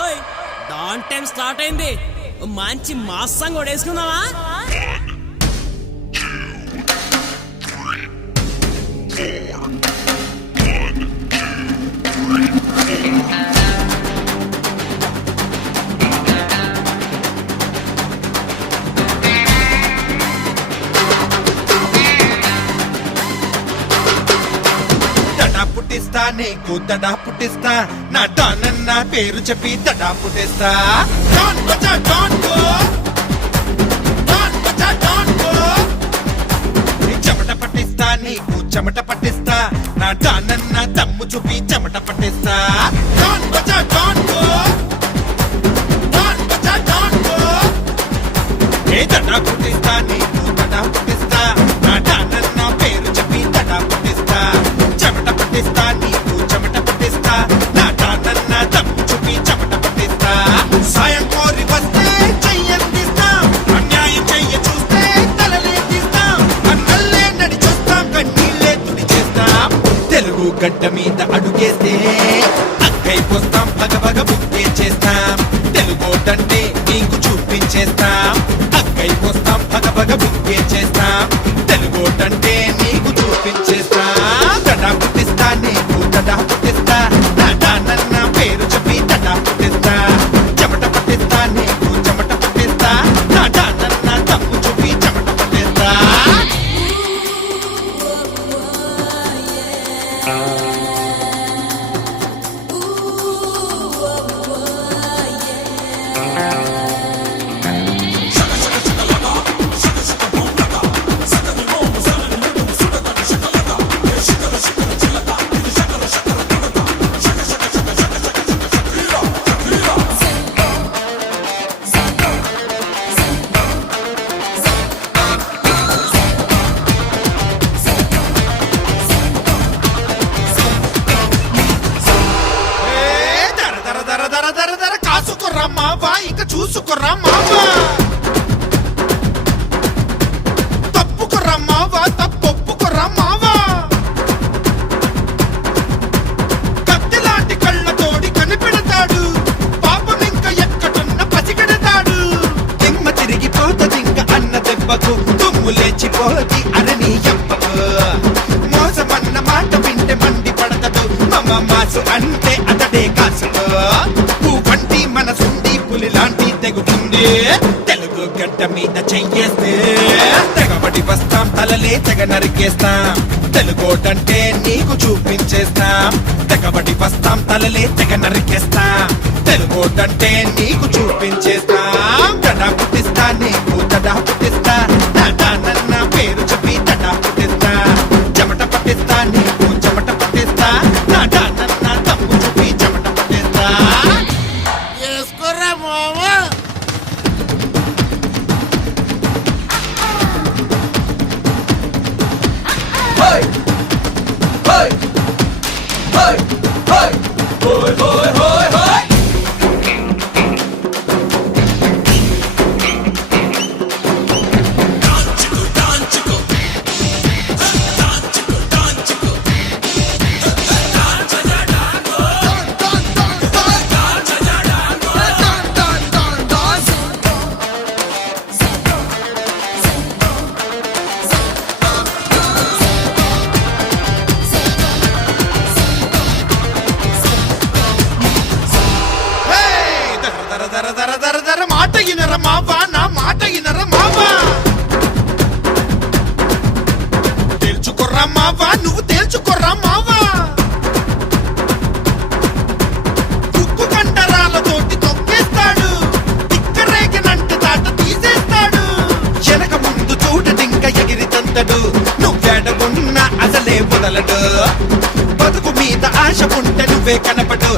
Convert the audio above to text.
ఓయ్ don time start అయింది. మంచి మాస్ సాంగ్ కూడా వేసుకుందామా? పుట్టిస్తా నీకు దడా పుట్టిస్తా నా డానన్న పేరు చెప్పి దడా పుట్టిస్తా. డాన్ బజా డాన్ గో, డాన్ బజా డాన్ గో. నీ చెమట పట్టిస్తా నీకు చెమట పట్టిస్తా నా డానన్న దమ్ము చూపి చెమట పట్టిస్తా. డాన్ బజా డాన్ గో, డాన్ బజా డాన్ గో. ఏ దడా పుట్టిస్తా నీకు దడా పుట్టిస్తా నా డానన్న పేరు చెప్పి దడా పుట్టిస్తా. చెమట పట్టిస్తా నీకు చెమట పట్టిస్తా నా డానన్న దమ్ము చూపి చెమట పట్టిస్తా. సాయం కోరి వస్తే చెయ్యందిస్తాం, అన్యాయం చెయ్య చూస్తే తలలే తీస్తాం. అన్నల్లే నడి చూస్తాం, కన్నీళ్ళే తుడి చేస్తాం. తెలుగు గడ్డ మీద అడుగేస్తే అక్కైపోస్తాం, భగభగ బుక్కే చేస్తాం. తెలుగోటంటే నీకు చూపించేస్తాం, అక్కైపోస్తాం, భగభగ బుక్కే చేస్తాం. తెలుగోటంటే నీకు చూపించేస్తాం. దడా పుట్టిస్తా నీకు దడా పుట్టిస్తా నా డానన్న పేరు చెప్పి దడా పుట్టిస్తా. చెమట పట్టిస్తా నీకు చెమట పట్టిస్తా నా డానన్న దమ్ము చూపి చెమట పట్టిస్తా. కాసుకుర్రా మావా, ఇక చూసుకుర్రా మావా. తప్పుకుర్రా మావా, తప్పొప్పుకుర్రా మావా. కత్తిలాంటి కళ్ళతోడి కనిపెడతాడు, పాపం ఇంక ఎక్కడున్న పసిగడతాడు. దిమ్మ తిరిగిపోతదింక అన్న దెబ్బకు, దుమ్ము లేచిపోతి అరణి ఎప్పకు. మోసమన్న మాట వింటే మండి పడతడు, మమ మాసు అంటే అతడే కాసు. పువ్వంటి మనసుండి పులి లాంటి తెగుతుంది, తెలుగు గడ్డ మీద చెయ్యేస్తే తెగబడి వస్తాం, తలలే తెగ నరికేస్తాం. తెలుగోటంటే నీకు చూపించేస్తాం, తెగబడి వస్తాం, తలలే తెగ నరికేస్తాం. తెలుగోటంటే నీకు చూపించేస్తాం. దడా పుట్టిస్తా నీకు దడా పుట్టిస్తా నా డానన్న పేరు చెప్పి దడా పుట్టిస్తా. చెమట పట్టిస్తా నీకు చెమట పట్టిస్తా నా డానన్న దమ్ము చూపి చెమట పట్టిస్తా. వేసుకోరా మావా. మాట ఇనర మావా, నా మాట ఇనర మావా. తేల్చుకోర్రా మావా, నువ్వు తేల్చుకోర్రా మావా. ఉక్కు కండరాలతోటి తొక్కేస్తాడు, తిక్కరేగనంటే దాట తీసేస్తాడు. వెనక ముందు చూడదింక ఎగిరి తంతడు, నువ్వేడగున్నా అసలే వదలడు. బతుకు మీద ఆశ ఉంటే నువ్వే కనపడు.